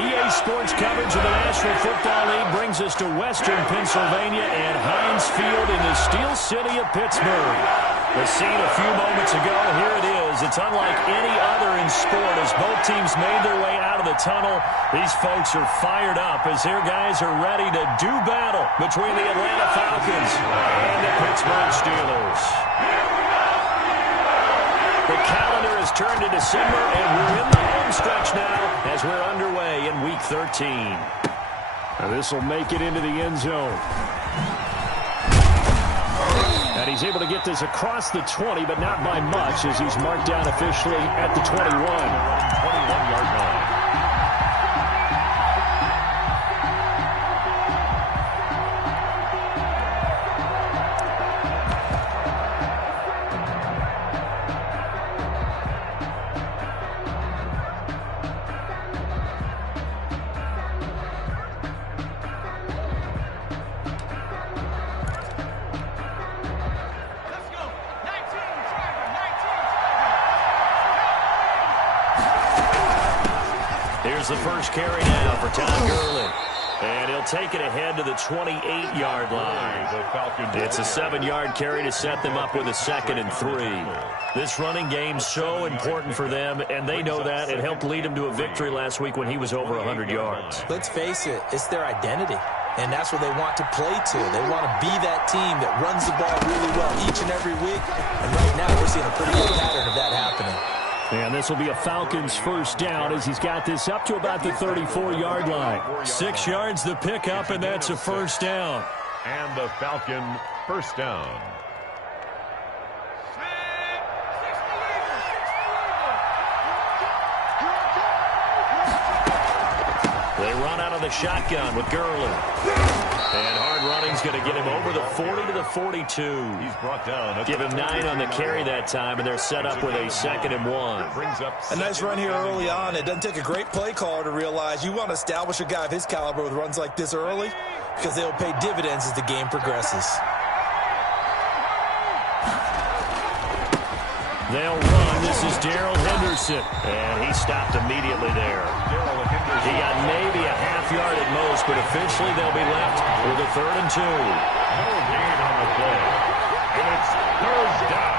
EA Sports coverage of the National Football League brings us to Western Pennsylvania and Heinz Field in the Steel City of Pittsburgh. The scene a few moments ago, here it is. It's unlike any other in sport as both teams made their way out of the tunnel. These folks are fired up as their guys are ready to do battle between the Atlanta Falcons and the Pittsburgh Steelers. The calendar has turned to December, and we're in the home stretch now as we're underway in Week 13. Now this will make it into the end zone. And he's able to get this across the 20, but not by much as he's marked down officially at the 21. 21-yard line. Here's the first carry now for Todd Gurley. And he'll take it ahead to the 28-yard line. It's a 7-yard carry to set them up with a 2nd and 3. This running game's so important for them, and they know that. It helped lead them to a victory last week when he was over 100 yards. Let's face it, it's their identity. And that's what they want to play to. They want to be that team that runs the ball really well each and every week. And right now we're seeing a pretty good pattern of that happening. And this will be a Falcons first down as he's got this up to about the 34-yard line. 6 yards the pickup, and that's a first down. And the Falcon first down. They run out of the shotgun with Gurley. And hard running's going to get him over the 40 to the 42. He's brought down. Give him 9 on the carry that time, and they're set up with a 2nd and 1. Brings up a nice run here early on. It doesn't take a great play caller to realize you want to establish a guy of his caliber with runs like this early because they'll pay dividends as the game progresses. They'll run. This is Darrell Henderson. And he stopped immediately there. He got maybe a half yard at most, but officially they'll be left with a 3rd and 2. No gain on the play. And it's 3rd down.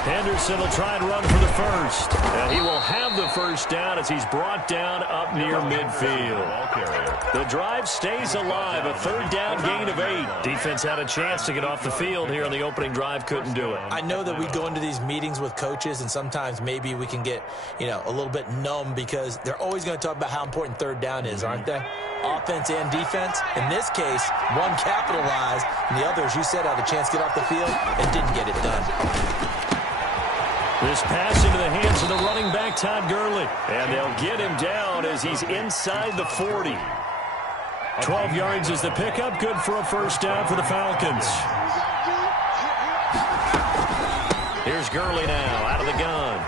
Henderson will try and run for the first. And he will have the first down as he's brought down up near midfield. The drive stays alive. A 3rd down gain of 8. Defense had a chance to get off the field here on the opening drive. Couldn't do it. I know that we go into these meetings with coaches, and sometimes maybe we can get, a little bit numb because they're always going to talk about how important 3rd down is, aren't they? Offense and defense. In this case, one capitalized, and the other, as you said, had a chance to get off the field and didn't get it done. This pass into the hands of the running back, Todd Gurley. And they'll get him down as he's inside the 40. 12 yards is the pickup. Good for a first down for the Falcons. Here's Gurley now out of the gun.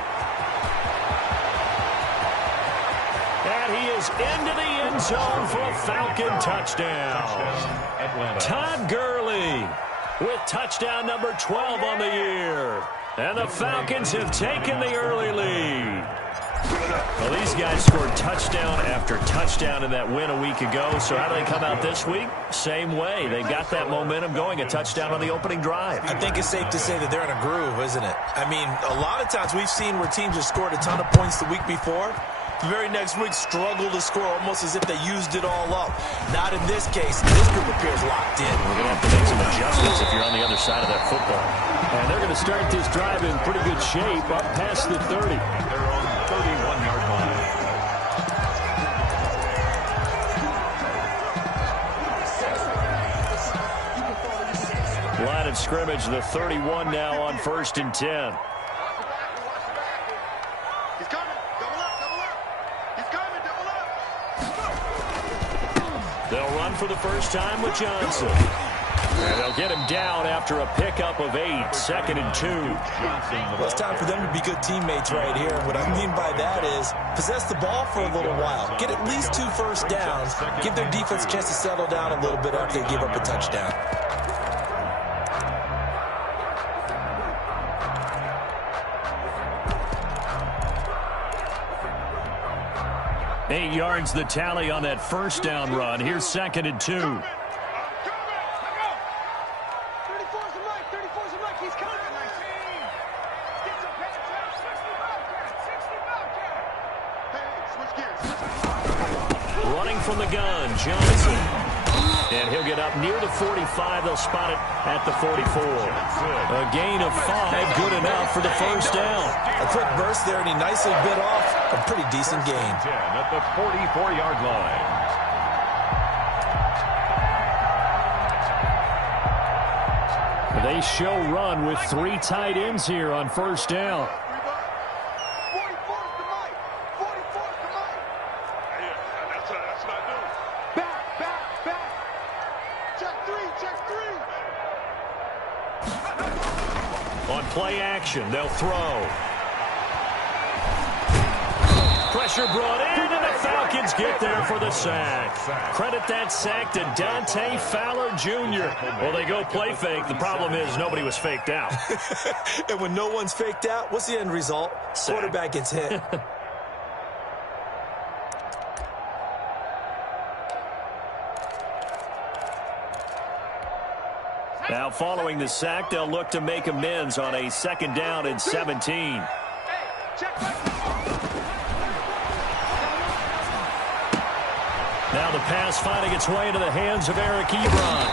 And he is into the end zone for a Falcon touchdown. Todd Gurley with touchdown number 12 on the year. And the Falcons have taken the early lead. Well, these guys scored touchdown after touchdown in that win a week ago. So how do they come out this week? Same way. They got that momentum going, a touchdown on the opening drive. I think it's safe to say that they're in a groove, isn't it? I mean, a lot of times we've seen where teams have scored a ton of points the week before. The very next week struggle to score almost as if they used it all up. Not in this case. This group appears locked in. We're going to have to make some adjustments if you're on the other side of that football. And they're going to start this drive in pretty good shape up past the 30. They're on the 31-yard line. Line of scrimmage, the 31 now on 1st and 10. They'll run for the first time with Johnson. And they'll get him down after a pickup of 8, 2nd and 2. Well, it's time for them to be good teammates right here. And what I mean by that is possess the ball for a little while. Get at least 2 first downs. Give their defense a chance to settle down a little bit after they give up a touchdown. 8 yards the tally on that first down run. Here's 2nd and 2. Running from the gun, Johnson. And he'll get up near the 45. They'll spot it at the 44. A gain of 5, good enough for the first down. A quick burst there, and he nicely bit off a pretty decent gain. 10 at the 44-yard line. They show run with 3 tight ends here on first down. On play action, they'll throw. Pressure brought in, and the Falcons get there for the sack. Credit that sack to Dante Fowler Jr. Well, they go play fake. The problem is nobody was faked out. And when no one's faked out, what's the end result? Sack. Quarterback gets hit. Now, following the sack, they'll look to make amends on a 2nd down and 17. Now the pass finding its way into the hands of Eric Ebron.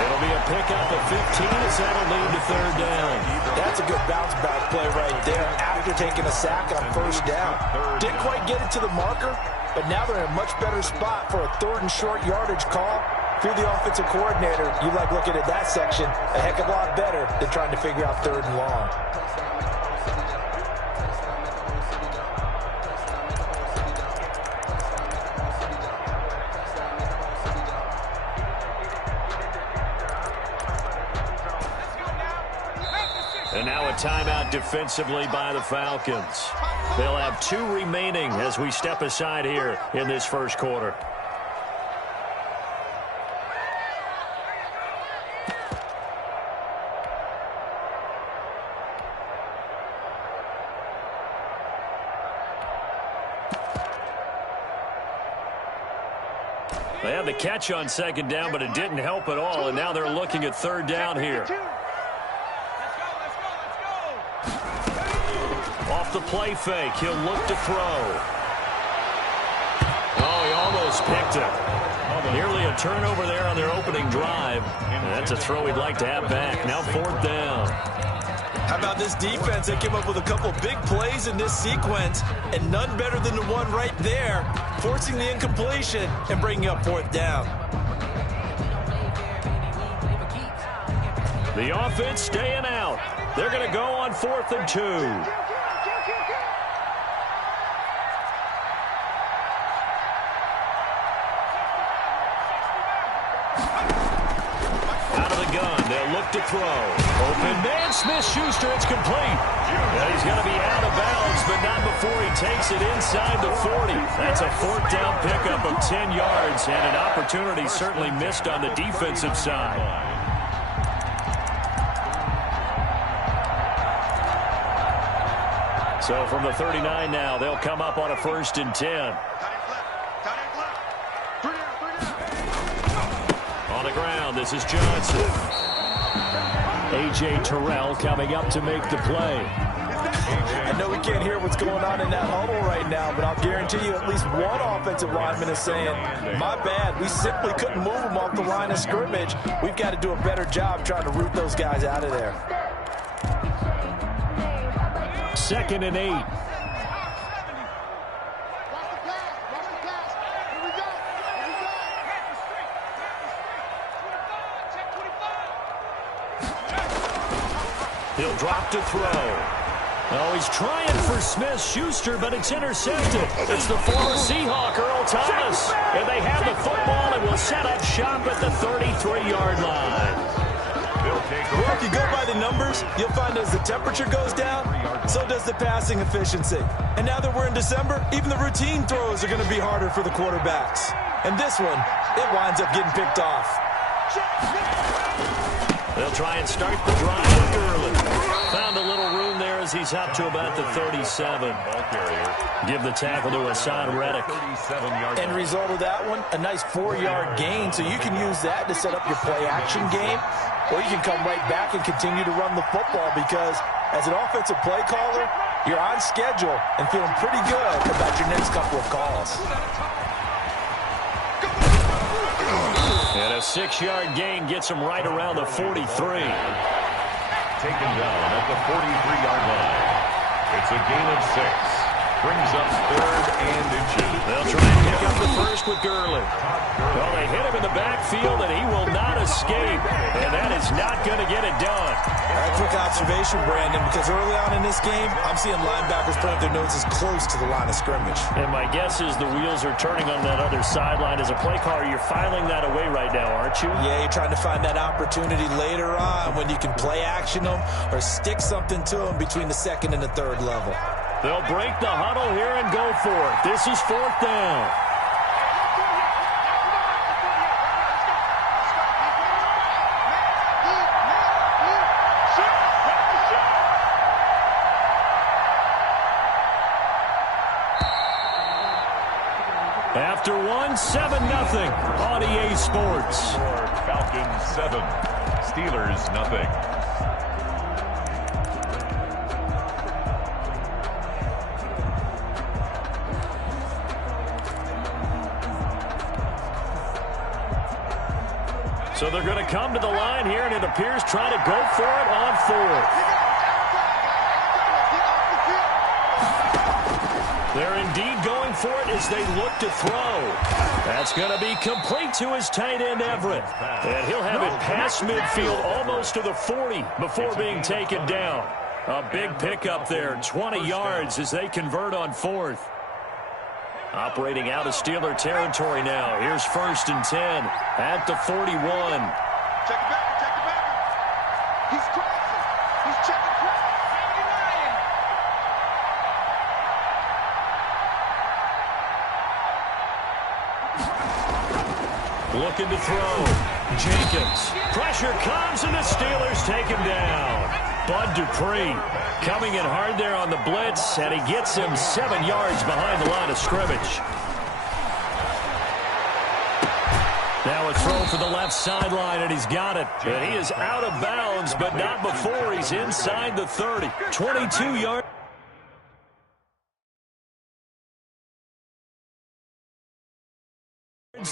It'll be a pickup of 15 as that'll lead to 3rd down. That's a good bounce-back play right there after taking a sack on first down. Didn't quite get it to the marker, but now they're in a much better spot for a 3rd and short yardage call. If you're the offensive coordinator, you like looking at that section a heck of a lot better than trying to figure out 3rd and long. And now a timeout defensively by the Falcons. They'll have 2 remaining as we step aside here in this first quarter. They had the catch on 2nd down, but it didn't help at all, and now they're looking at 3rd down here. Off the play fake, he'll look to throw. Oh, he almost picked it. Nearly a turnover there on their opening drive. And that's a throw he'd like to have back. Now 4th down. How about this defense? They came up with a couple big plays in this sequence, and none better than the one right there, forcing the incompletion and bringing up 4th down. The offense staying out. They're going to go on 4th and 2. Out of the gun, they'll look to throw. Open man, Smith-Schuster, it's complete. And he's going to be out of bounds, but not before he takes it inside the 40. That's a 4th down pickup of 10 yards, and an opportunity certainly missed on the defensive side. So from the 39 now, they'll come up on a 1st and 10. On the ground, this is Johnson. A.J. Terrell coming up to make the play. I know we can't hear what's going on in that huddle right now, but I'll guarantee you at least one offensive lineman is saying, my bad, we simply couldn't move them off the line of scrimmage. We've got to do a better job trying to root those guys out of there. 2nd and 8. He'll drop to throw. Oh, he's trying for Smith-Schuster, but it's intercepted. It's the former Seahawk, Earl Thomas. And they have the football and will set up shop at the 33-yard line. Well, if you go by the numbers, you'll find as the temperature goes down, so does the passing efficiency. And now that we're in December, even the routine throws are going to be harder for the quarterbacks. And this one, it winds up getting picked off. They'll try and start the drive with Gurley. Found a little room there as as he's up to about the 37. Give the tackle to Hassan Reddick. End result of that one, a nice 4-yard gain, so you can use that to set up your play-action game, or you can come right back and continue to run the football because as an offensive play caller, you're on schedule and feeling pretty good about your next couple of calls. And a 6-yard gain gets him right around the 43. Taken down at the 43-yard line. It's a gain of 6. Brings up 3rd and inches. They'll try and pick up the first with Gurley. Well, they hit him in the backfield, and he will not escape. And that is not going to get it done. A quick observation, Brandon, because early on in this game, I'm seeing linebackers put up their noses close to the line of scrimmage. And my guess is the wheels are turning on that other sideline. As a play caller, you're filing that away right now, aren't you? Yeah, you're trying to find that opportunity later on when you can play action them or stick something to them between the 2nd and the 3rd level. They'll break the huddle here and go for it. This is 4th down. After one, 7-0 on EA Sports. Falcons 7, Steelers nothing. So they're going to come to the line here, and it appears trying to go for it on 4th. They're indeed going for it as they look to throw. That's going to be complete to his tight end, Everett. And he'll have it past midfield almost to the 40 before being taken down. A big pickup there, 20 yards as they convert on 4th. Operating out of Steeler territory now. Here's 1st and 10 at the 41. Check it back. He's crossing. He's checking cross. Looking to throw. Jenkins. Pressure comes, and the Steelers take him down. Bud Dupree coming in hard there on the blitz, and he gets him 7 yards behind the line of scrimmage. Now a throw for the left sideline, and he's got it. And he is out of bounds, but not before he's inside the 30. 22 yards.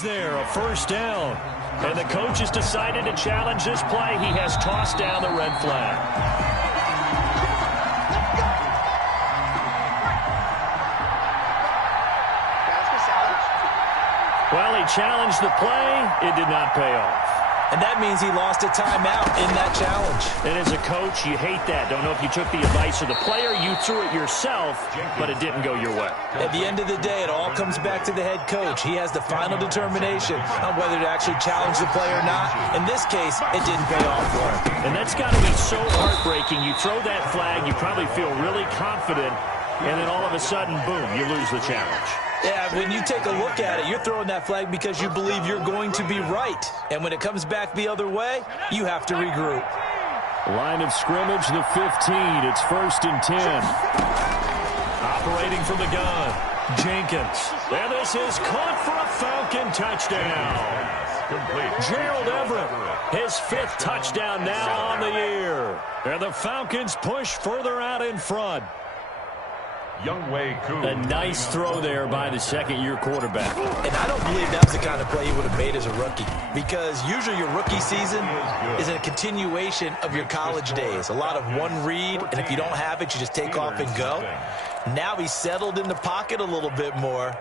There, a 1st down. And the coach has decided to challenge this play. He has tossed down the red flag. Well, he challenged the play. It did not pay off. And that means he lost a timeout in that challenge. And as a coach, you hate that. Don't know if you took the advice of the player, you threw it yourself, but it didn't go your way. At the end of the day, it all comes back to the head coach. He has the final determination on whether to actually challenge the play or not. In this case, it didn't pay off for him. And that's got to be so heartbreaking. You throw that flag, you probably feel really confident, and then all of a sudden, boom, you lose the challenge. Yeah, when you take a look at it, you're throwing that flag because you believe you're going to be right. And when it comes back the other way, you have to regroup. Line of scrimmage, the 15. It's 1st and 10. Operating from the gun, Jenkins. And this is caught for a Falcon touchdown. Gerald Everett, his 5th touchdown now on the year. And the Falcons push further out in front. A nice throw there by the 2nd-year quarterback. And I don't believe that was the kind of play he would have made as a rookie, because usually your rookie season is a continuation of your college days. A lot of one read, and if you don't have it, you just take off and go. Now he's settled in the pocket a little bit more,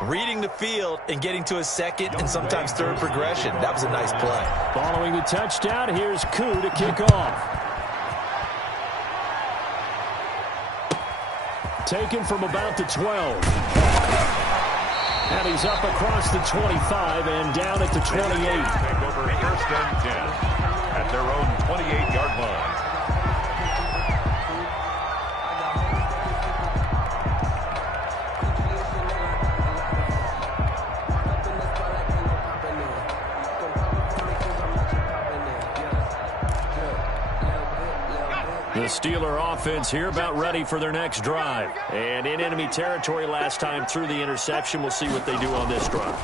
reading the field and getting to a 2nd and sometimes 3rd progression. That was a nice play. Following the touchdown, here's Koo to kick off. Taken from about the 12. And he's up across the 25 and down at the 28. Take over 1st and 10 at their own 28-yard line. The Steeler offense here about ready for their next drive. And in enemy territory last time through the interception. We'll see what they do on this drive.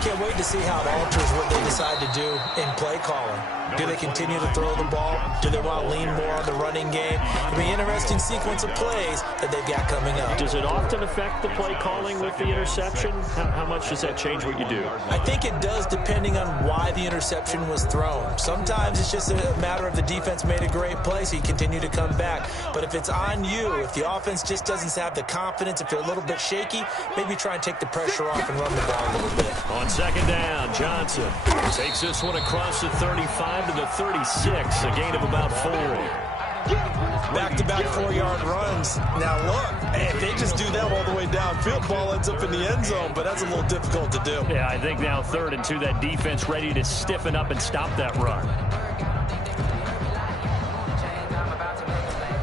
Can't wait to see how it alters what they decide to do in play calling. Do they continue to throw the ball? Do they want to lean more on the running game? It'll be an interesting sequence of plays that they've got coming up. Does it often affect the play calling with the interception? How much does that change what you do? I think it does, depending on why the interception was thrown. Sometimes it's just a matter of the defense made a great play, so you continue to come back. But if it's on you, if the offense just doesn't have the confidence, if you're a little bit shaky, maybe try and take the pressure off and run the ball a little bit. On second down, Johnson takes this one across the 35 to the 36, a gain of about 4. Back-to-back 4-yard runs. Now, look, if they just do that all the way downfield, ball ends up in the end zone, but that's a little difficult to do. Yeah, I think now 3rd and 2, that defense ready to stiffen up and stop that run.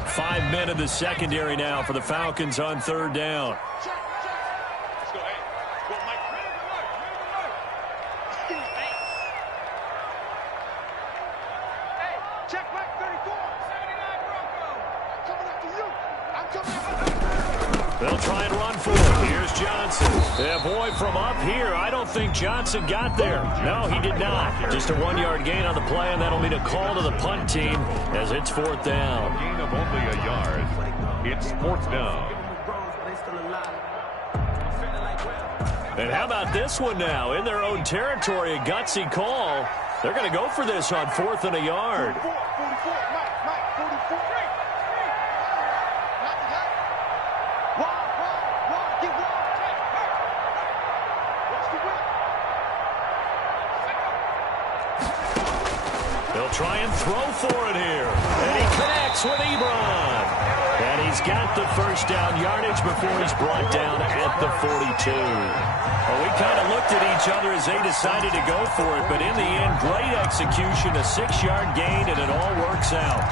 5 men in the secondary now for the Falcons on 3rd down. They'll try and run for it. Here's Johnson. Yeah, boy, from up here, I don't think Johnson got there. No, he did not. Just a 1-yard gain on the play, and that'll mean a call to the punt team as it's 4th down. Gain of only a yard. It's 4th down. And how about this one now? In their own territory, a gutsy call. They're going to go for this on 4th and a yard. 44, Mike, 44. They'll try and throw for it here. And he connects with Ebron. And he's got the first down yardage before he's brought down at the 42. Well, we kind of looked at each other as they decided to go for it, but in the end, great execution, a 6-yard gain, and it all works out.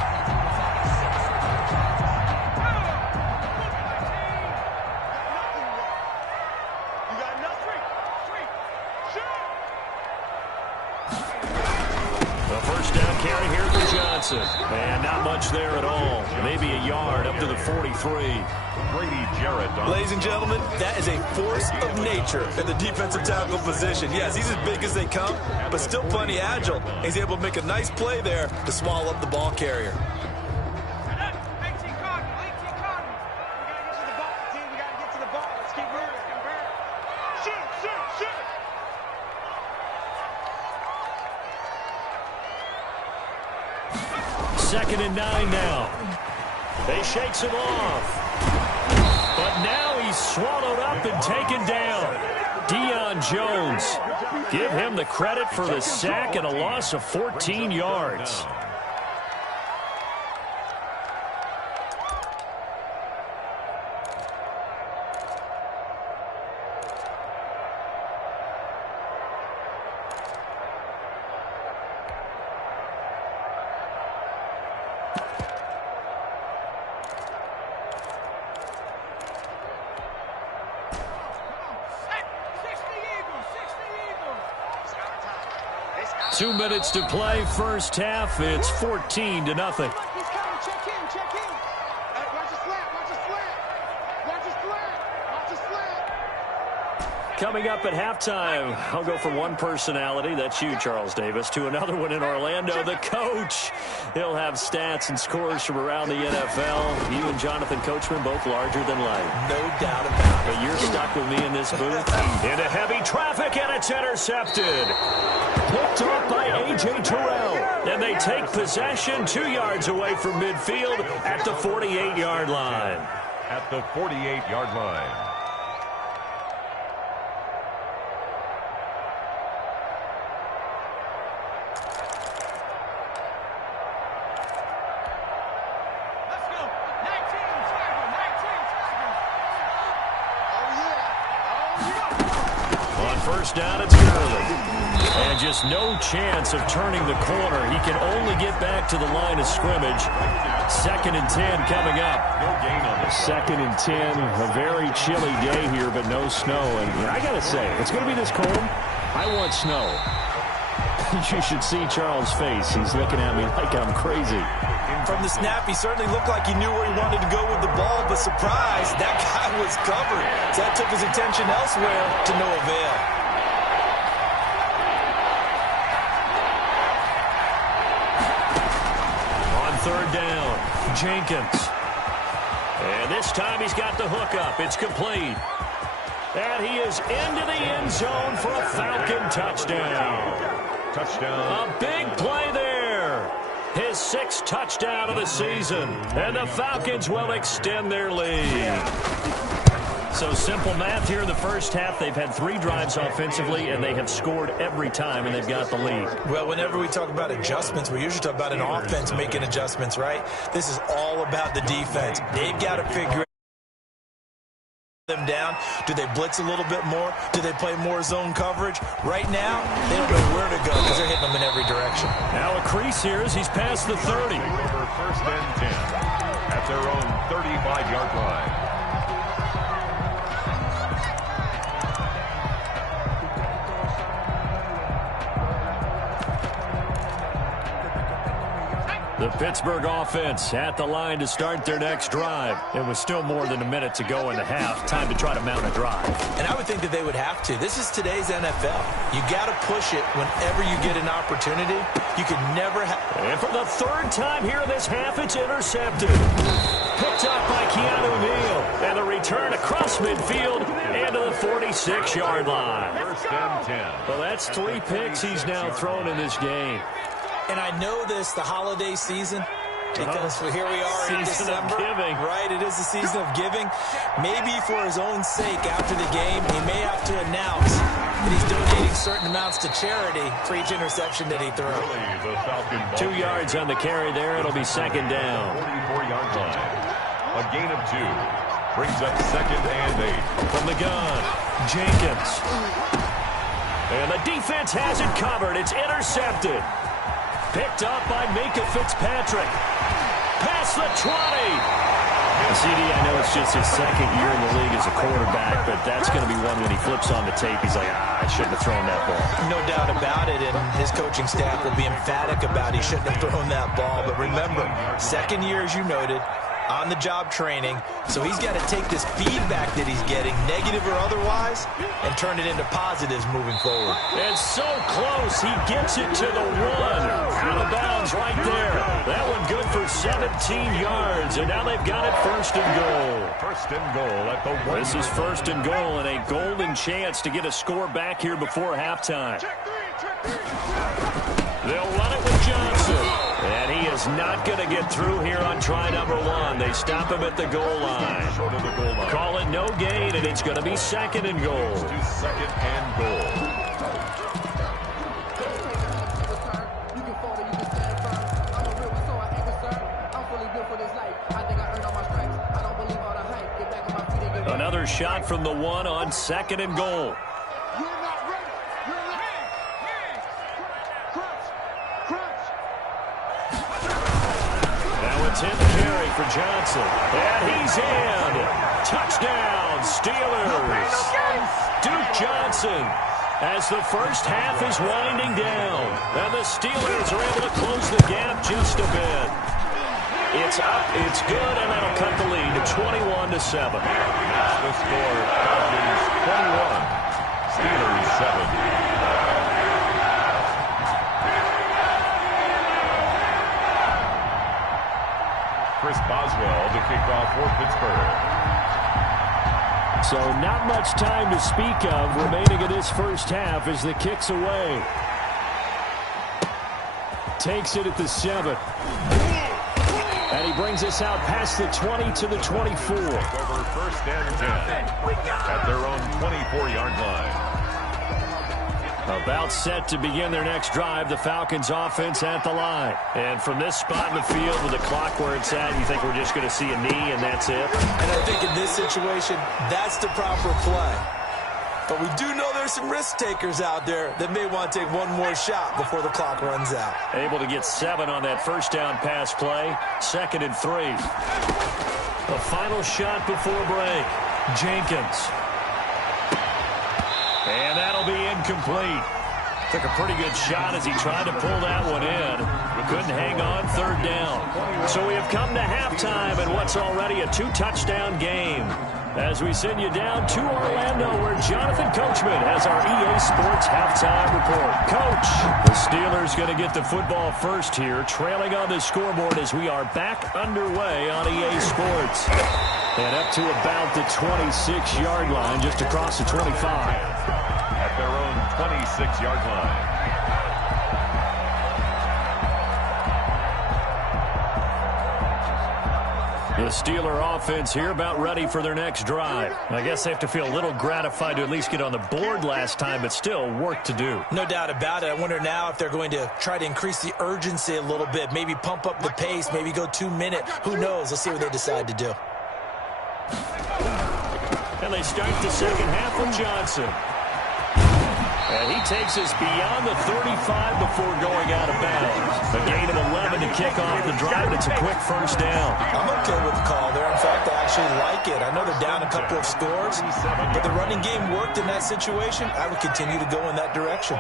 And not much there at all. Maybe a yard up to the 43. Brady Jarrett. Ladies and gentlemen, that is a force of nature at the defensive tackle position. Yes, he's as big as they come, but still plenty agile. He's able to make a nice play there to swallow up the ball carrier. Second and 9 now. They shakes him off. But now he's swallowed up and taken down. Deion Jones. Give him the credit for the sack and a loss of 14 yards. Two minutes to play, first half. It's 14-0. He's coming. Check in. Check in. Watch the slant. Watch the slant. Watch the slant. Watch the slant. Coming up at halftime, I'll go from one personality, that's you, Charles Davis, to another one in Orlando, the coach. He'll have stats and scores from around the NFL. You and Jonathan Coachman, both larger than life. No doubt about it. But you're stuck with me in this booth. Into heavy traffic, and it's intercepted. Picked up by A.J. Terrell. And they take possession 2 yards away from midfield at the 48-yard line. At the 48-yard line. First down, it's Gurley. And just no chance of turning the corner. He can only get back to the line of scrimmage. 2nd and 10 coming up. No gain on the 2nd and 10. A very chilly day here, but no snow. And I got to say, it's going to be this cold. I want snow. You should see Charles' face. He's looking at me like I'm crazy. From the snap, he certainly looked like he knew where he wanted to go with the ball, but surprise, that guy was covered. So that took his attention elsewhere to no avail. On third down, Jenkins. And this time he's got the hook up. It's complete. And he is into the end zone for a Falcon touchdown. Touchdown. A big play there. His 6th touchdown of the season. And the Falcons will extend their lead. So simple math here in the first half. They've had 3 drives offensively, and they have scored every time, and they've got the lead. Well, whenever we talk about adjustments, we usually talk about an offense making adjustments, right? This is all about the defense. They've got to figure them down. Do they blitz a little bit more? Do they play more zone coverage? Right now, they don't know where to go because they're hitting them in every direction. Now a crease here as he's past the 30. Over first and 10 at their own 35-yard line. The Pittsburgh offense at the line to start their next drive. It was still more than a minute to go in the half. Time to try to mount a drive. And I would think that they would have to. This is today's NFL. You got to push it whenever you get an opportunity. You can never have. And for the 3rd time here in this half, it's intercepted. Picked up by Keanu Neal. And the return across midfield and to the 46-yard line. First and 10. Well, that's 3 picks he's now thrown in this game. And I know this, the holiday season, because here we are in Season December. of giving. Right, it is the season of giving. Maybe for his own sake after the game, he may have to announce that he's donating certain amounts to charity for each interception that he threw. 2 yards on the carry there. It'll be 2nd down. 44-yard line. A gain of 2. Brings up 2nd and 8. From the gun, Jenkins. And the defense has it covered. It's intercepted. Picked up by Minka Fitzpatrick. Past the 20. CD, I know it's just his 2nd year in the league as a quarterback, but that's going to be one when he flips on the tape. He's like, I shouldn't have thrown that ball. No doubt about it, and his coaching staff will be emphatic about he shouldn't have thrown that ball. But remember, 2nd year, as you noted, on-the-job training, so he's got to take this feedback that he's getting, negative or otherwise, and turn it into positives moving forward. And so close, he gets it to the 1. Out of bounds right there. That one good for 17 yards, and now they've got it 1st and goal. 1st and goal at the 1. This is 1st and goal, and a golden chance to get a score back here before halftime. They'll run it with Johnson. And he is not going to get through here on try number 1. They stop him at the goal line. Short of the goal line. Call it no gain, and it's going to be 2nd and goal. To 2nd and goal. Another shot from the 1 on 2nd and goal. Hit the carry for Johnson. And he's in. Touchdown, Steelers. Duke Johnson as the first half is winding down. And the Steelers are able to close the gap just a bit. It's up, it's good, and that'll cut the lead to 21-7. That's the score. Falcons 21. Steelers 7. Chris Boswell to kick off for Pittsburgh. So not much time to speak of remaining in this first half as the kick's away. Takes it at the 7. And he brings us out past the 20 to the 24. Over 1st and 10 at their own 24-yard line. About set to begin their next drive, the Falcons offense at the line. And from this spot in the field with the clock where it's at, you think we're just going to see a knee and that's it? And I think in this situation, that's the proper play. But we do know there's some risk takers out there that may want to take one more shot before the clock runs out. Able to get 7 on that first down pass play. 2nd and 3. A final shot before break. Jenkins. And that'll be incomplete. Took a pretty good shot as he tried to pull that one in. Couldn't hang on, third down. So we have come to halftime in what's already a 2-touchdown game. As we send you down to Orlando, where Jonathan Coachman has our EA Sports halftime report. Coach, the Steelers going to get the football first here, trailing on the scoreboard as we are back underway on EA Sports. And up to about the 26-yard line, just across the 25. At their own 26-yard line. The Steeler offense here about ready for their next drive. I guess they have to feel a little gratified to at least get on the board last time, but still work to do. No doubt about it. I wonder now if they're going to try to increase the urgency a little bit, maybe pump up the pace, maybe go 2-minute. Who knows? Let's see what they decide to do. And they start the second half with Johnson. And he takes us beyond the 35 before going out of bounds. A gain of 11 to kick off the drive. It's a quick first down. I'm okay with the call there. In fact, I actually like it. I know they're down a couple of scores, but the running game worked in that situation. I would continue to go in that direction.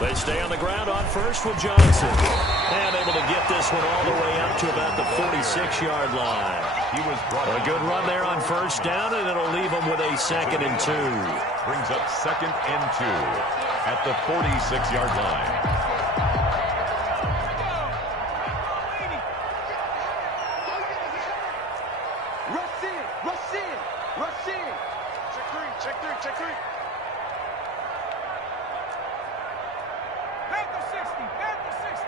They stay on the ground on first with Johnson. And able to get this one all the way up to about the 46-yard line. A good run there on first down, and it'll leave them with a 2nd and 2. Brings up 2nd and 2 at the 46-yard line. Check three. Back to 60.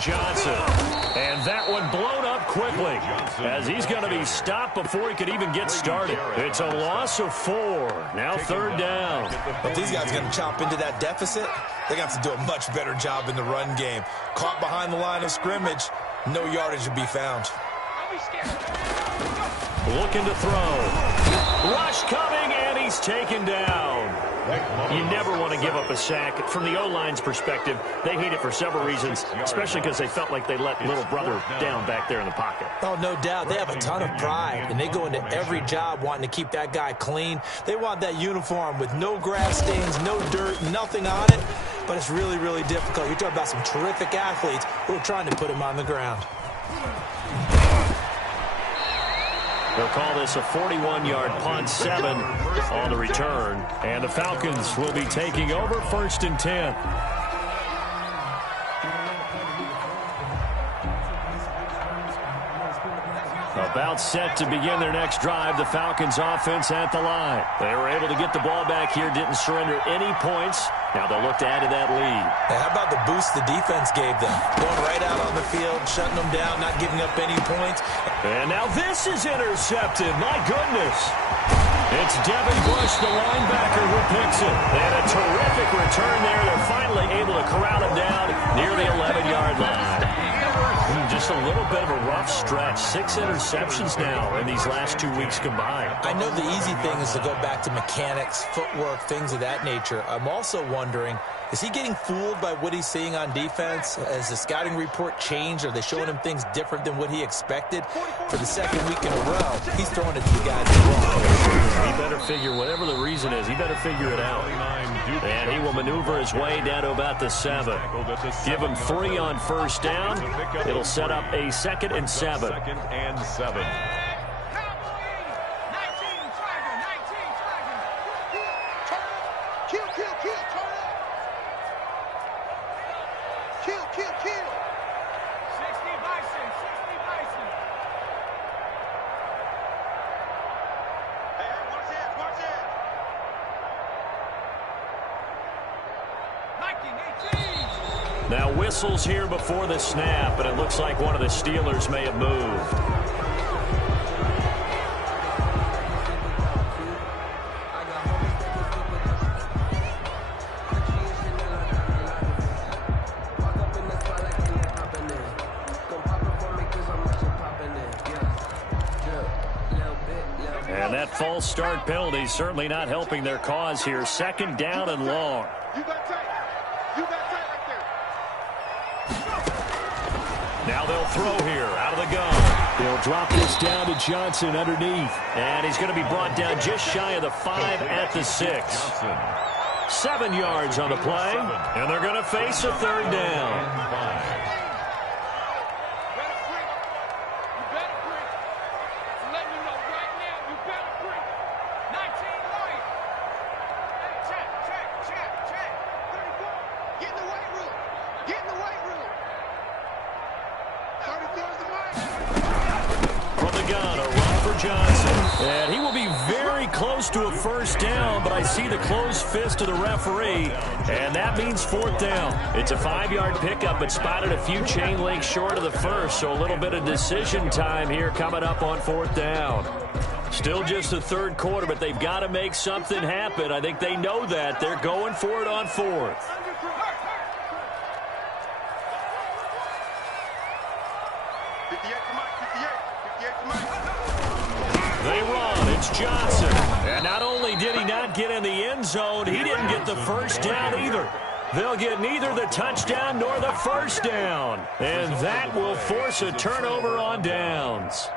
Johnson. And that one blown up quickly as he's going to be stopped before he could even get started. It's a loss of 4. Now 3rd down. If these guys are going to chop into that deficit, they're going to have to do a much better job in the run game. Caught behind the line of scrimmage, no yardage to be found. Looking to throw. Rush coming, and he's taken down. You never want to give up a sack. From the O-line's perspective, they hate it for several reasons, especially because they felt like they let little brother down back there in the pocket. Oh, no doubt. They have a ton of pride, and they go into every job wanting to keep that guy clean. They want that uniform with no grass stains, no dirt, nothing on it, but it's really, really difficult. You're talking about some terrific athletes who are trying to put him on the ground. They'll call this a 41-yard punt, 7 on the return. And the Falcons will be taking over 1st and 10. About set to begin their next drive, the Falcons offense at the line. They were able to get the ball back here, didn't surrender any points. Now they'll look to add to that lead. Hey, how about the boost the defense gave them? Going right out on the field, shutting them down, not giving up any points. And now this is intercepted. My goodness. It's Devin Bush, the linebacker, who picks it. And a terrific return there. They're finally able to corral him down near the 11-yard line. Just a little bit of a rough stretch. 6 interceptions now in these last 2 weeks combined. I know the easy thing is to go back to mechanics, footwork, things of that nature. I'm also wondering, is he getting fooled by what he's seeing on defense? Has the scouting report changed? Are they showing him things different than what he expected? For the 2nd week in a row, he's throwing it to the guys wrong. He better figure, whatever the reason is, he better figure it out. And he will maneuver his way down to about the 7. Give him 3 on first down. It'll set up a 2nd and 7. 2nd and 7. Now whistles here before the snap, and it looks like one of the Steelers may have moved. And that false start penalty certainly not helping their cause here. Second down and long. You got tight. You got tight right there. Now they'll throw here out of the gun. They'll drop this down to Johnson underneath. And he's going to be brought down just shy of the 5 at the 6. 7 yards on the play. And they're going to face a third down. And he will be very close to a first down, but I see the closed fist of the referee, and that means fourth down. It's a 5-yard pickup, but spotted a few chain links short of the first, so a little bit of decision time here coming up on fourth down. Still just the third quarter, but they've got to make something happen. I think they know that. They're going for it on fourth. They run. It's Johnson. And not only did he not get in the end zone, he didn't get the first down either. They'll get neither the touchdown nor the first down. And that will force a turnover on downs.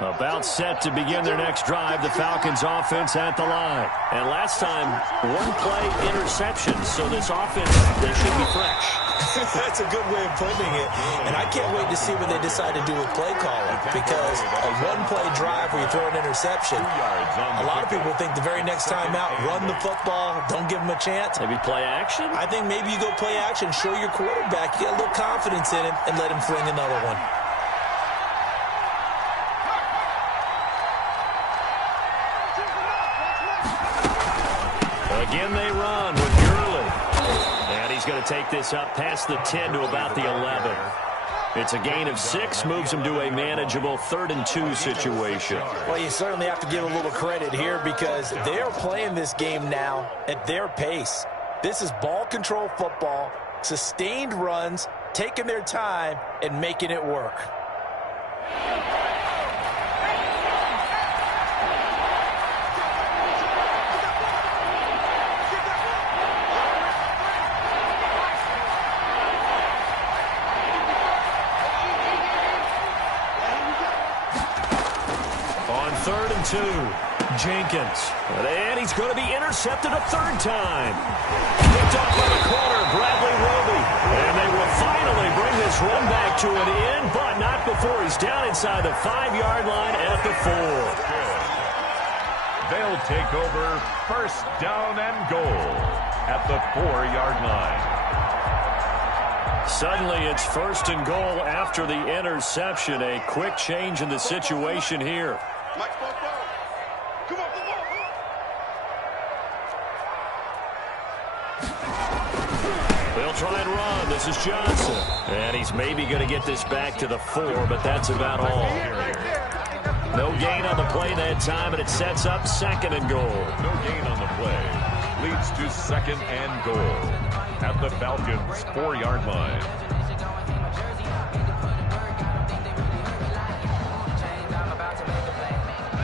About set to begin their next drive, the Falcons offense at the line. And last time, one play interception, so this offense, they should be fresh. That's a good way of putting it. And I can't wait to see what they decide to do with play calling, because a one-play drive where you throw an interception, a lot of people think the very next time out, run the football, don't give them a chance. Maybe play action? I think maybe you go play action, show your quarterback, you get a little confidence in him, and let him fling another one. Again, they run with Gurley. And he's going to take this up past the 10 to about the 11. It's a gain of 6, moves him to a manageable 3rd and 2 situation. Well, you certainly have to give a little credit here because they're playing this game now at their pace. This is ball control football, sustained runs, taking their time, and making it work. Jenkins. And he's going to be intercepted a 3rd time. Picked up by the corner, Bradley Roby. And they will finally bring this run back to an end, but not before he's down inside the 5-yard line at the 4. They'll take over first down and goal at the 4-yard line. Suddenly it's first and goal after the interception. A quick change in the situation here. They'll try and run. This is Johnson. And he's maybe going to get this back to the 4, but that's about all. No gain on the play that time, and it sets up 2nd and goal. No gain on the play. Leads to 2nd and goal at the Falcons' 4-yard line.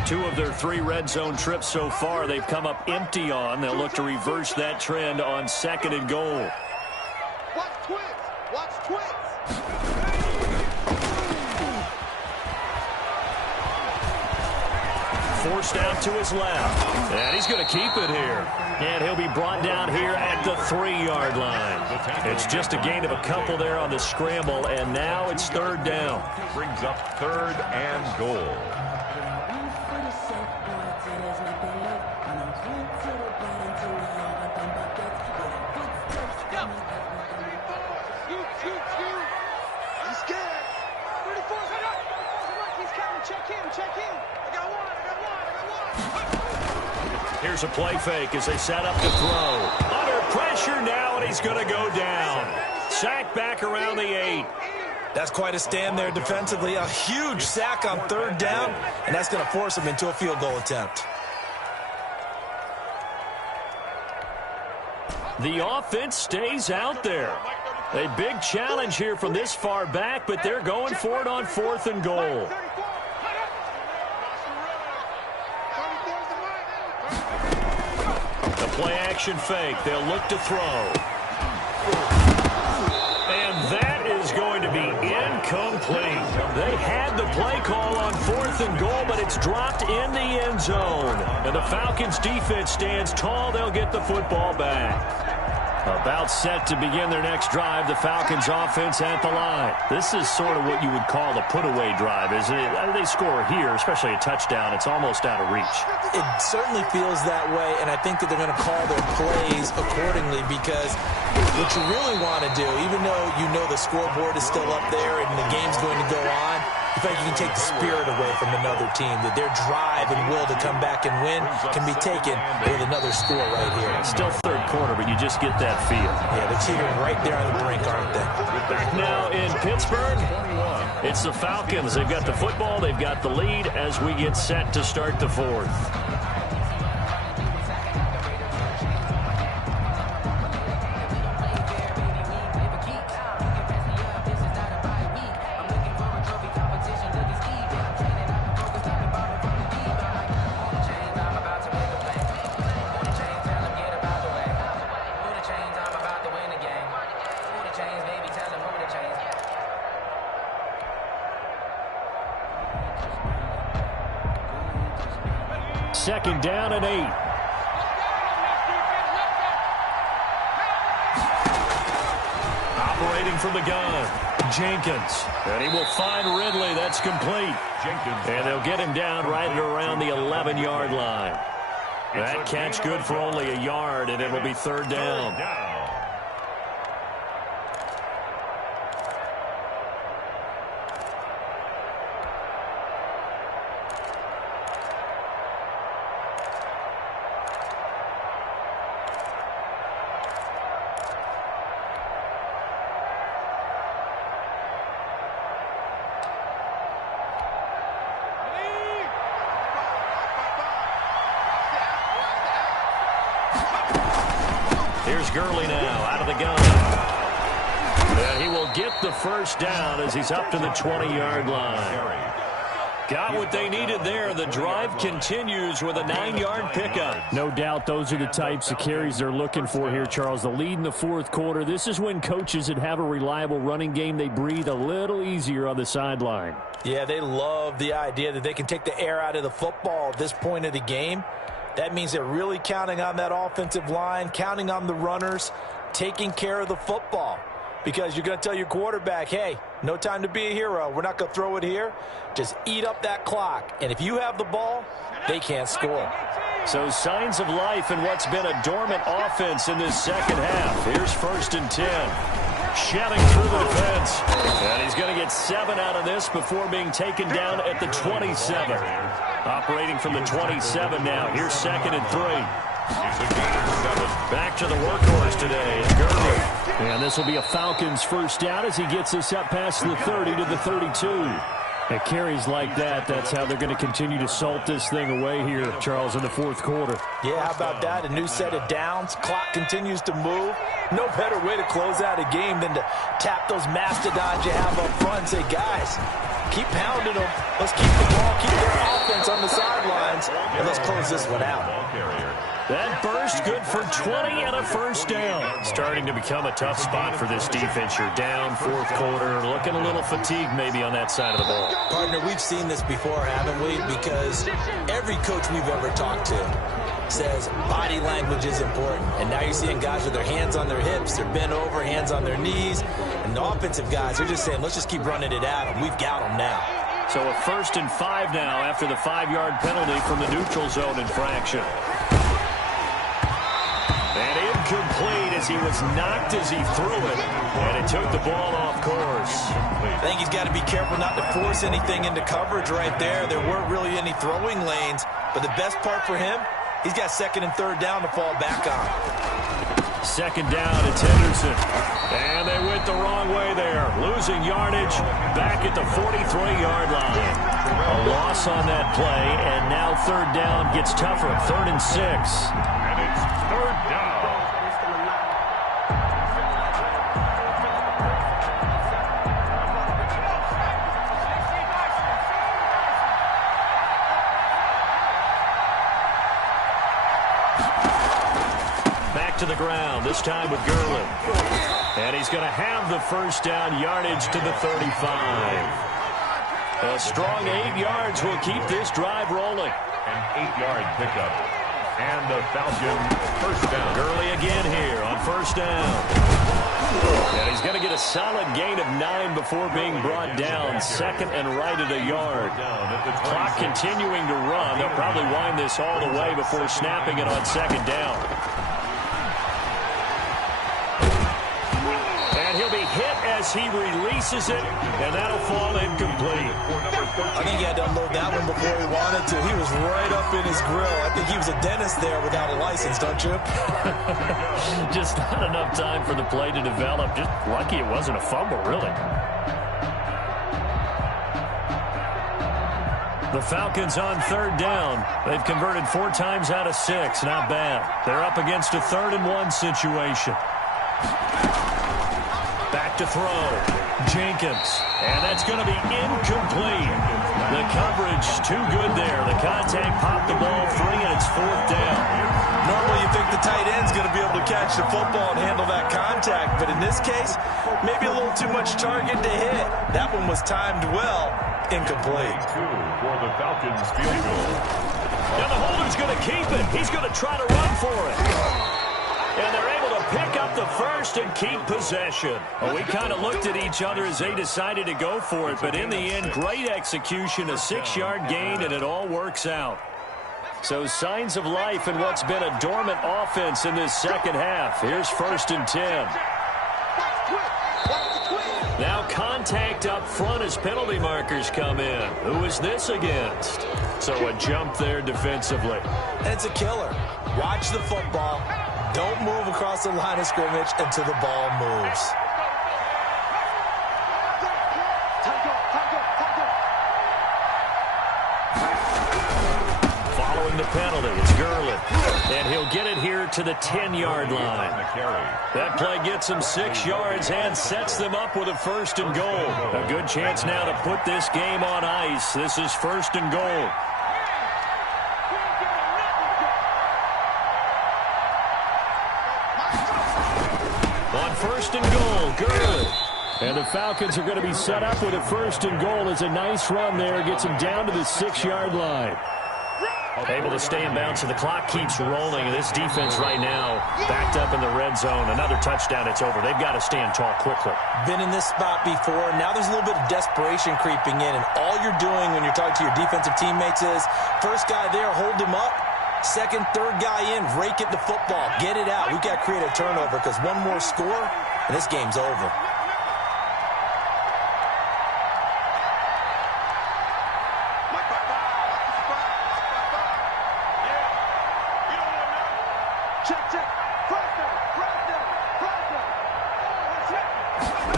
Two of their 3 red zone trips so far, they've come up empty on. They'll look to reverse that trend on 2nd and goal. Watch twins. Watch twins. Forced out to his left. And he's going to keep it here. And he'll be brought down here at the 3-yard line. It's just a gain of a couple there on the scramble, and now it's 3rd down. Brings up 3rd and goal. Here's a play fake as they set up to throw. Under pressure now, and he's going to go down. Sack back around the 8. That's quite a stand there defensively. A huge sack on 3rd down, and that's going to force him into a field goal attempt. The offense stays out there. A big challenge here from this far back, but they're going for it on 4th and goal. The play-action fake. They'll look to throw. And that is going to be incomplete. They had the play call on 4th and goal, but it's dropped in the end zone. And the Falcons' defense stands tall. They'll get the football back. About set to begin their next drive, the Falcons offense at the line. This is sort of what you would call a put-away drive, isn't it? They score here, especially a touchdown. It's almost out of reach. It certainly feels that way, and I think that they're going to call their plays accordingly because what you really want to do, even though you know the scoreboard is still up there and the game's going to go on, you think you can take the spirit away from another team, that their drive and will to come back and win can be taken with another score right here. It's still third quarter, but you just get that feel. Yeah, they're teetering right there on the brink, aren't they? Back now in Pittsburgh, it's the Falcons. They've got the football. They've got the lead as we get set to start the 4th. Second down and 8. Operating from the gun, Jenkins. And he will find Ridley. That's complete. And they'll get him down right around the 11-yard line. That catch good for only a yard, and it will be third down. Here's Gurley now out of the gun. And he will get the first down as he's up to the 20-yard line. Got what they needed there. The drive continues with a 9-yard pickup. No doubt those are the types of carries they're looking for here, Charles. The lead in the fourth quarter. This is when coaches that have a reliable running game, they breathe a little easier on the sideline. Yeah, they love the idea that they can take the air out of the football at this point of the game. That means they're really counting on that offensive line, counting on the runners, taking care of the football. Because you're going to tell your quarterback, hey, no time to be a hero. We're not going to throw it here. Just eat up that clock. And if you have the ball, they can't score. So signs of life in what's been a dormant offense in this second half. Here's 1st and 10. Shedding through the defense. And he's going to get 7 out of this before being taken down at the 27. Operating from the 27 now. Here's 2nd and 3. Back to the workhorse today. Gurley. And this will be a Falcons first down as he gets this up past the 30 to the 32. At carries like that, that's how they're going to continue to salt this thing away here, Charles, in the fourth quarter. Yeah, how about that? A new set of downs. Clock continues to move. No better way to close out a game than to tap those mastodons you have up front and say, guys, keep pounding them. Let's keep the ball, keep their offense on the sidelines, and let's close this one out. That burst good for 20 and a first down. Starting to become a tough spot for this defense. You're down fourth quarter, looking a little fatigued maybe on that side of the ball. Partner, we've seen this before, haven't we? Because every coach we've ever talked to says body language is important. And now you're seeing guys with their hands on their hips, they're bent over, hands on their knees. And the offensive guys, they're just saying, let's just keep running it at them. We've got them now. So a 1st and 5 now after the 5-yard penalty from the neutral zone infraction. And incomplete as he was knocked as he threw it. And it took the ball off course. I think he's got to be careful not to force anything into coverage right there. There weren't really any throwing lanes. But the best part for him, he's got 2nd and 3rd down to fall back on. 2nd down, it's Henderson. And they went the wrong way there. Losing yardage back at the 43-yard line. A loss on that play, and now 3rd down gets tougher. 3rd and 6. And it's 3rd down. to the ground, this time with Gurley. And he's going to have the first down, yardage to the 35. A strong 8 yards will keep this drive rolling. An 8-yard pickup. And the Falcons first down. Gurley again here on first down. And he's going to get a solid gain of 9 before being brought down. Second and right at a yard. Clock continuing to run. They'll probably wind this all the way before snapping it on second down. And he'll be hit as he releases it, and that'll fall incomplete. I think he had to unload that one before he wanted to. He was right up in his grill. I think he was a dentist there without a license, don't you? Just not enough time for the play to develop. Just lucky it wasn't a fumble, really. The Falcons on third down. They've converted 4 times out of 6. Not bad. They're up against a 3rd and 1 situation. Back to throw. Jenkins. And that's going to be incomplete. The coverage too good there. The contact popped the ball free, and it's 4th down. Normally you think the tight end's going to be able to catch the football and handle that contact, but in this case, maybe a little too much target to hit. That one was timed well. Incomplete. 2 for the Falcons field goal. Now the holder's going to keep it. He's going to try to run for it. And they're able to pick up the first and keep possession. Well, we kind of looked at each other as they decided to go for it, but in the end, great execution, a 6-yard gain, and it all works out. So signs of life in what's been a dormant offense in this second half. Here's 1st and 10. Now contact up front as penalty markers come in. Who is this against? So a jump there defensively. And it's a killer. Watch the football. Don't move across the line of scrimmage until the ball moves. Following the penalty, it's Gurley. And he'll get it here to the 10-yard line. That play gets him 6 yards and sets them up with a 1st and goal. A good chance now to put this game on ice. This is 1st and goal. On 1st and goal, Gurley. And the Falcons are going to be set up with a 1st and goal. It's a nice run there. Gets him down to the 6-yard line. Able to stay in bounds, so the clock keeps rolling. And this defense right now backed up in the red zone. Another touchdown, it's over. They've got to stand tall quickly. Been in this spot before. Now there's a little bit of desperation creeping in. And all you're doing when you're talking to your defensive teammates is, first guy there, hold him up. Second, third guy in, rake at the football. Get it out. We've got to create a turnover because one more score, and this game's over.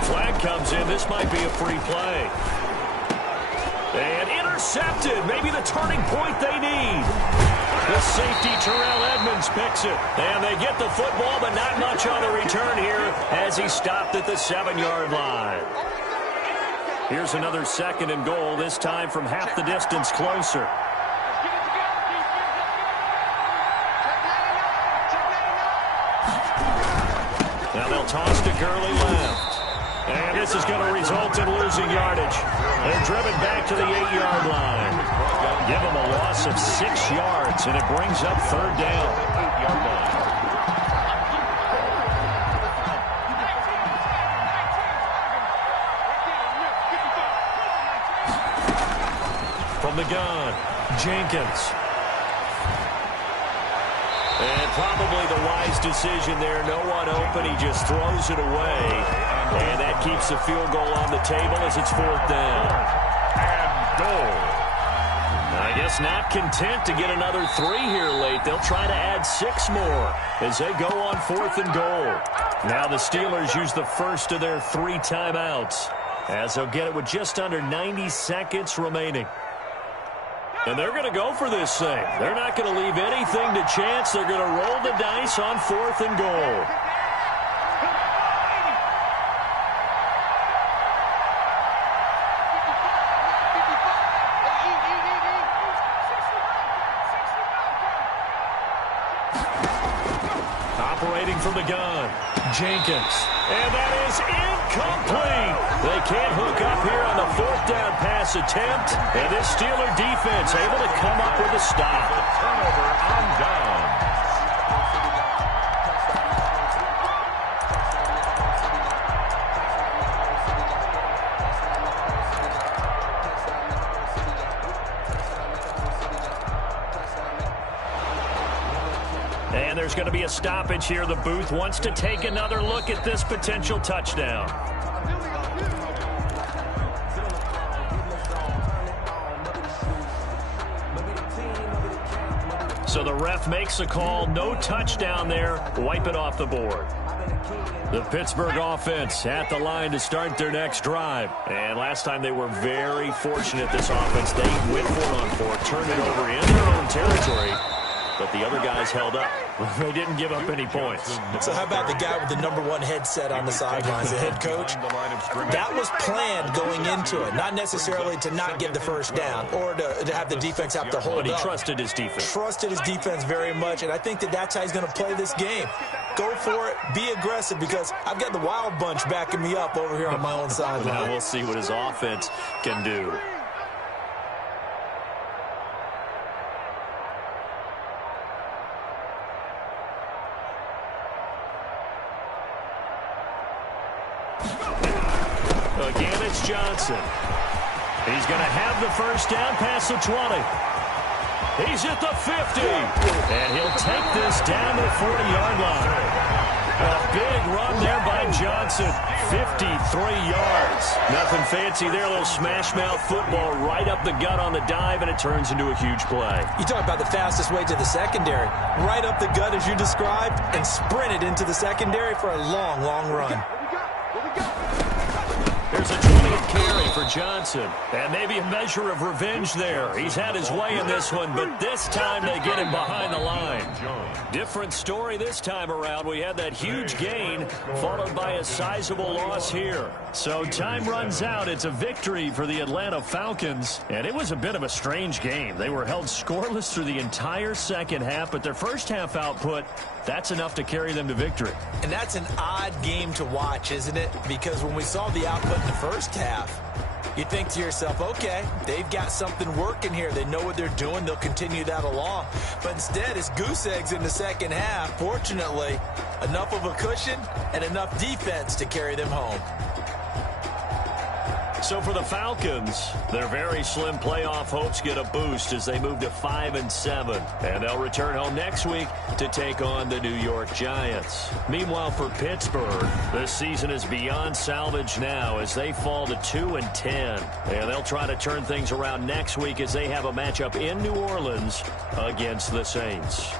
Flag comes in. This might be a free play. And intercepted. Maybe the turning point they need. The safety, Terrell Edmonds, picks it. And they get the football, but not much on the return here as he stopped at the 7-yard line. Here's another 2nd and goal, this time from half the distance closer. Now they'll toss to Gurley left. And this is going to result in losing yardage. They're driven back to the 8-yard line. Give them a loss of 6 yards, and it brings up 3rd down. 8-yard line. From the gun, Jenkins. And probably the wise decision there. No one open. He just throws it away. And that keeps the field goal on the table as it's 4th down. And goal. I guess not content to get another 3 here late. They'll try to add 6 more as they go on 4th and goal. Now the Steelers use the first of their 3 timeouts as they'll get it with just under 90 seconds remaining. And they're going to go for this thing. They're not going to leave anything to chance. They're going to roll the dice on 4th and goal. Operating from the gun, Jenkins. And that is incomplete. They can't hook up here on the fourth down pass attempt. And this Steeler defense able to come up with a stop. Turnover on down. And there's going to be a stoppage here. The booth wants to take another look at this potential touchdown. So the ref makes a call. No touchdown there. Wipe it off the board. The Pittsburgh offense at the line to start their next drive. And last time they were very fortunate, this offense. They went for it on fourth, turned it over in their own territory. But the other guys held up. They didn't give up any points. So how about the guy with the #1 headset on the sidelines, the head coach? That was planned going into it, not necessarily to not get the first down or to have the defense have to hold up. But he trusted his defense. Trusted his defense very much, and I think that's how he's going to play this game. Go for it. Be aggressive, because I've got the Wild Bunch backing me up over here on my own sideline. Now we'll see what his offense can do. Again, it's Johnson. He's going to have the first down past the 20. He's at the 50. And he'll take this down to the 40-yard line. A big run there by Johnson. 53 yards. Nothing fancy there. A little smash-mouth football right up the gut on the dive, and it turns into a huge play. You talk about the fastest way to the secondary. Right up the gut, as you described, and sprinted into the secondary for a long, long run. There's a 20th carry for Johnson. And maybe a measure of revenge there. He's had his way in this one, but this time they get him behind the line. Different story this time around. We had that huge gain followed by a sizable loss here. So time runs out. It's a victory for the Atlanta Falcons. And it was a bit of a strange game. They were held scoreless through the entire second half, but their first half output, that's enough to carry them to victory. And that's an odd game to watch, isn't it? Because when we saw the output in the first half, you think to yourself, okay, they've got something working here. They know what they're doing. They'll continue that along. But instead, it's goose eggs in the second half. Fortunately, enough of a cushion and enough defense to carry them home. So for the Falcons, their very slim playoff hopes get a boost as they move to 5-7. And they'll return home next week to take on the New York Giants. Meanwhile, for Pittsburgh, this season is beyond salvage now as they fall to 2-10. And they'll try to turn things around next week as they have a matchup in New Orleans against the Saints.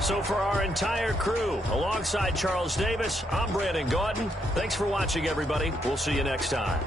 So for our entire crew, alongside Charles Davis, I'm Brandon Gaudin. Thanks for watching, everybody. We'll see you next time.